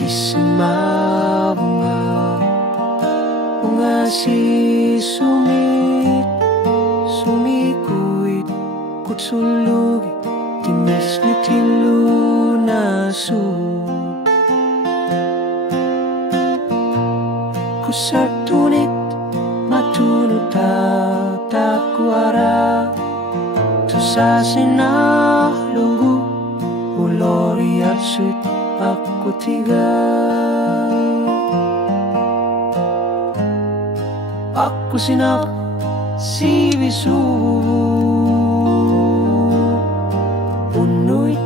Kisimabunga bunga si sumikuit kutsulugi timis ni tilu nasu kusartunit matulog takuara tusasina lunggu ulori at sweet aku tiga aku sinak si bisu unuit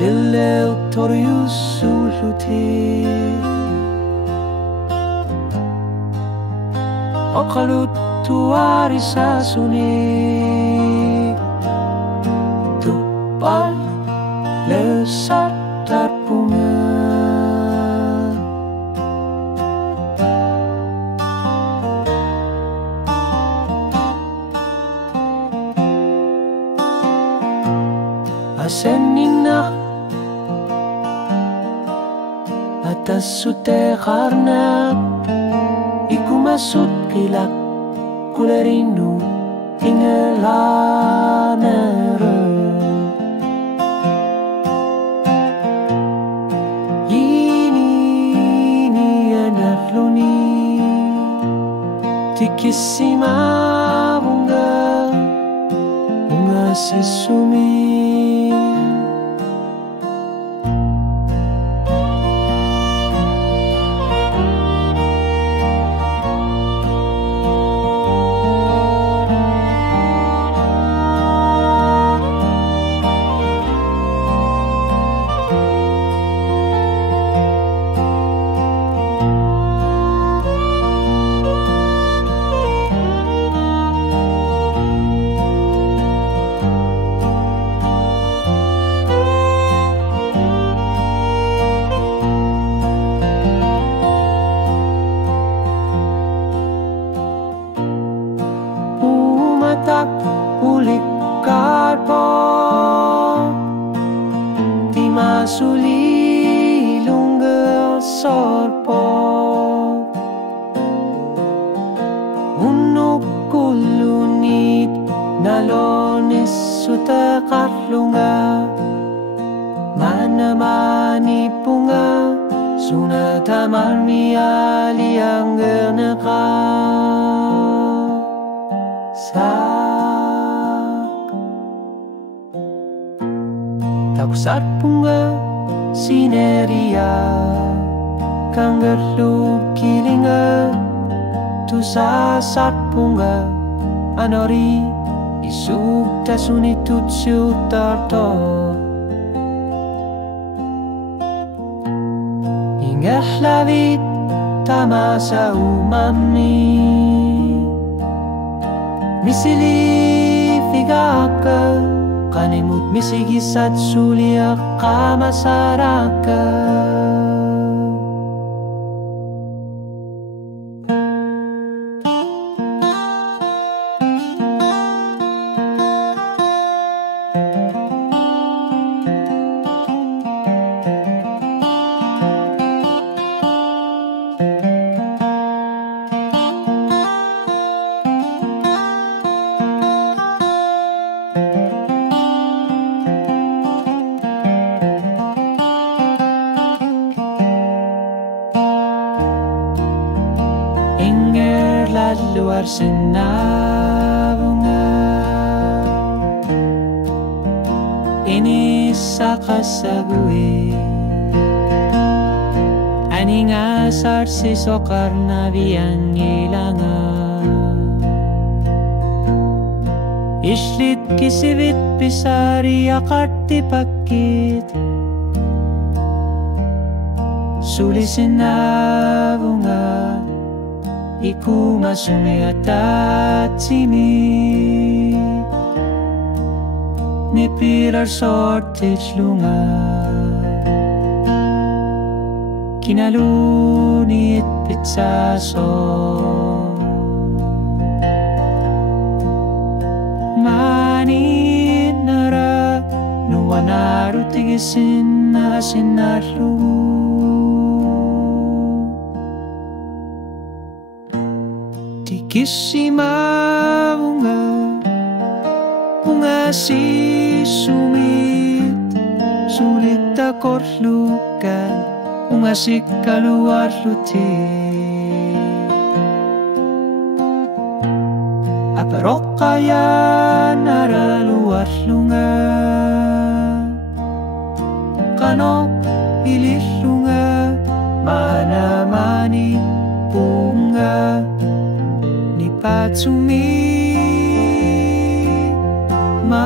nileu torius suluti akalut tuari sasuni tupal lesat terpunga asenina atas sute karena iku masuk kilak kulerindu tinggalanere Tikisima bunga sesumi tak ulik karpo di masuli lungger sorpo unuk kulunit nalonis sutakarlunga mana mani punga sunatamar miali ang gerneka Takusat bunga sineria Kanggerlu kilinga Tusasat bunga Anori Isuk tasunitut siutarto Ingah lavit Tamasa umami Misili figaka Kanimut misigisat suliak kamasaraka luar sinabunga ini sakasagui aning asar si sokar na biyang ilangan islit kisivit pisari akart ipakit sulisin sinabunga Iku masume atatsimi Nipirar sortis lunga Kinalunit pitsaso Manit nara Nuwanaru tigisin na sinarlu Ikisima bunga si sumit sulit takorlukan bunga si kaluar lutit aparok kaya naraluar lunga kanok ililunga manamani bunga ni patsumi ma